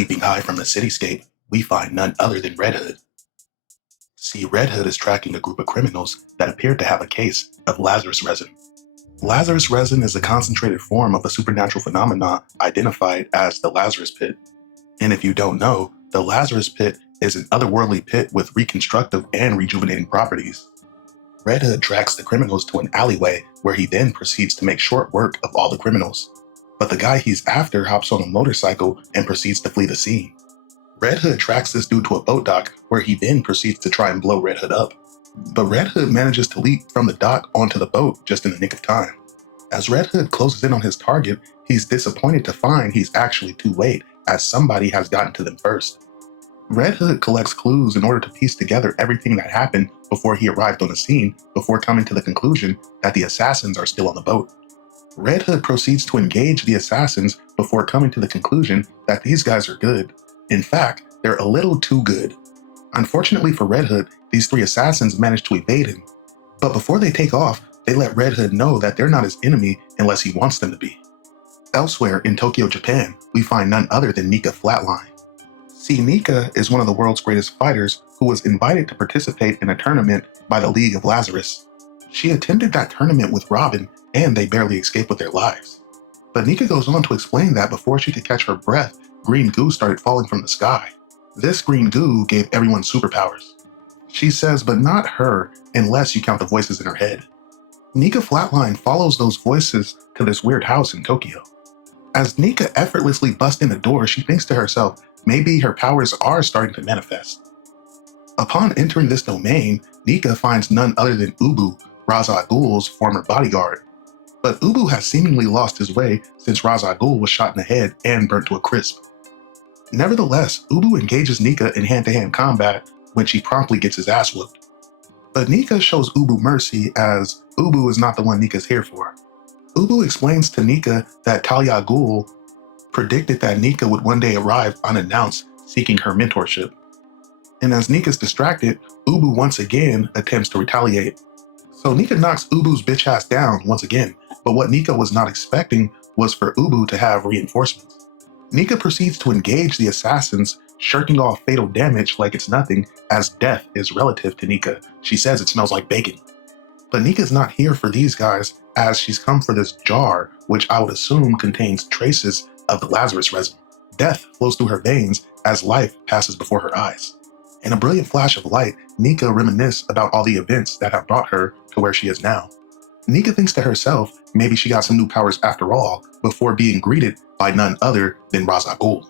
Leaping high from the cityscape, we find none other than Red Hood. See, Red Hood is tracking a group of criminals that appear to have a case of Lazarus Resin. Lazarus Resin is a concentrated form of a supernatural phenomenon identified as the Lazarus Pit. And if you don't know, the Lazarus Pit is an otherworldly pit with reconstructive and rejuvenating properties. Red Hood tracks the criminals to an alleyway where he then proceeds to make short work of all the criminals. But the guy he's after hops on a motorcycle and proceeds to flee the scene. Red Hood tracks this dude to a boat dock where he then proceeds to try and blow Red Hood up. But Red Hood manages to leap from the dock onto the boat just in the nick of time. As Red Hood closes in on his target, he's disappointed to find he's actually too late, as somebody has gotten to them first. Red Hood collects clues in order to piece together everything that happened before he arrived on the scene, before coming to the conclusion that the assassins are still on the boat. Red Hood proceeds to engage the assassins before coming to the conclusion that these guys are good. In fact, they're a little too good. Unfortunately for Red Hood, these three assassins manage to evade him. But before they take off, they let Red Hood know that they're not his enemy unless he wants them to be. Elsewhere in Tokyo, Japan, we find none other than Nika Flatline. See, Nika is one of the world's greatest fighters who was invited to participate in a tournament by the League of Lazarus. She attended that tournament with Robin, and they barely escaped with their lives. But Nika goes on to explain that before she could catch her breath, green goo started falling from the sky. This green goo gave everyone superpowers. She says, but not her, unless you count the voices in her head. Nika Flatline follows those voices to this weird house in Tokyo. As Nika effortlessly busts in the door, she thinks to herself, maybe her powers are starting to manifest. Upon entering this domain, Nika finds none other than Ubu, Ra's al Ghul's former bodyguard. But Ubu has seemingly lost his way since Ra's al Ghul was shot in the head and burnt to a crisp. Nevertheless, Ubu engages Nika in hand-to-hand combat when she promptly gets his ass whooped. But Nika shows Ubu mercy, as Ubu is not the one Nika's here for. Ubu explains to Nika that Talia Ghul predicted that Nika would one day arrive unannounced, seeking her mentorship. And as Nika's distracted, Ubu once again attempts to retaliate. So Nika knocks Ubu's bitch ass down once again, but what Nika was not expecting was for Ubu to have reinforcements. Nika proceeds to engage the assassins, shirking off fatal damage like it's nothing, as death is relative to Nika. She says it smells like bacon. But Nika's not here for these guys, as she's come for this jar, which I would assume contains traces of the Lazarus Resin. Death flows through her veins as life passes before her eyes. In a brilliant flash of light, Nika reminisces about all the events that have brought her to where she is now. Nika thinks to herself, maybe she got some new powers after all, before being greeted by none other than Ra's al Ghul.